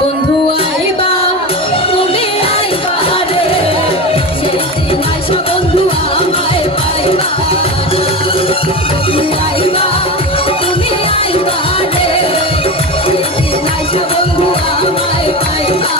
বন্ধু আইবা তুমি আইবা রে সেই দিন আইসা বন্ধু আমায় পাইবা বন্ধু আইবা তুমি আইবা রে সেই দিন আইসা বন্ধু আমায় পাইবা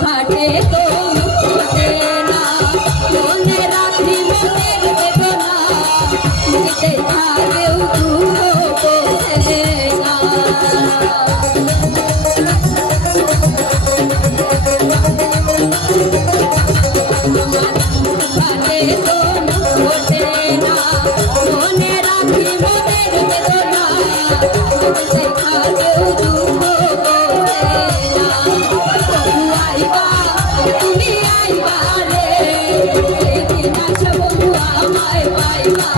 খাটে তো মুখে না মনে রাখি মনের বেদনা মুখে থাকেও দুঃখ বোঝে না খাটে তো মুখে না মনে রাখি মনের বেদনা মুখে থাকেও দুঃখ তুমি আইবা রে সেই দিন আইসা বন্ধু আমায় পাইবা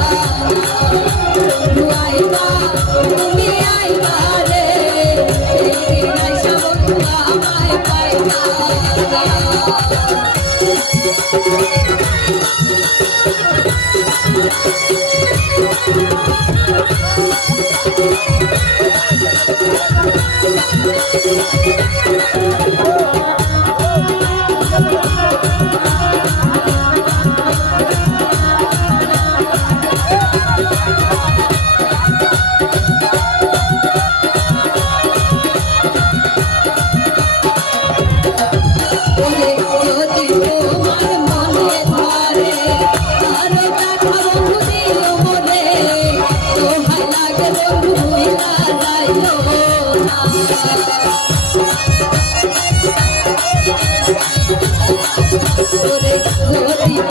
বন্ধু আইবা তুমি আইবা রে সেই দিন আইসা বন্ধু আমায় পাইবা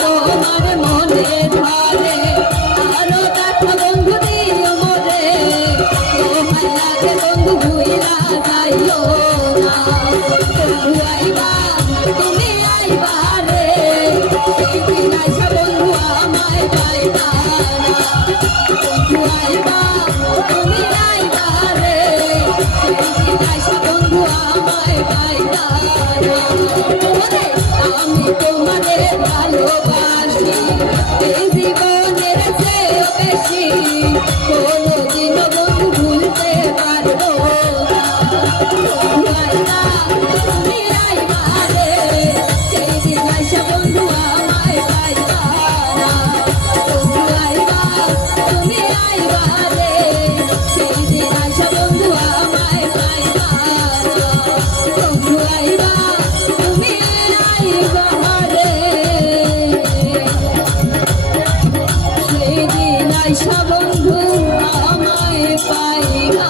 তোমার মনে ধরে আরো দেখো বন্ধু দিও মরে তোমার লাগে বন্ধু ভুইলা যাইও না বন্ধু আইবা তুমি আইবা রে সেই দিন আইসা বন্ধু আমায় পাইবা না বন্ধু আইবা তুমি আইবা রে সেই দিন আইসা বন্ধু আমায় পাইবা না আমি তোমারে ভালোবাসি এই জীবনের চেয়েও বেশি কোনোদিন বন্ধু ভুলতে পারবো না বন্ধু আইবা তুমি আইবা রে সেই দিন আইসা বন্ধু আমায় পাইবা না বন্ধু আইবা তুমি আইবা রে সেই দিন আইসা বন্ধু আমায় পাইবা না বন্ধু আইবা তুমি আইবা সেই দিন আইসা বন্ধু আমায় পাইবা।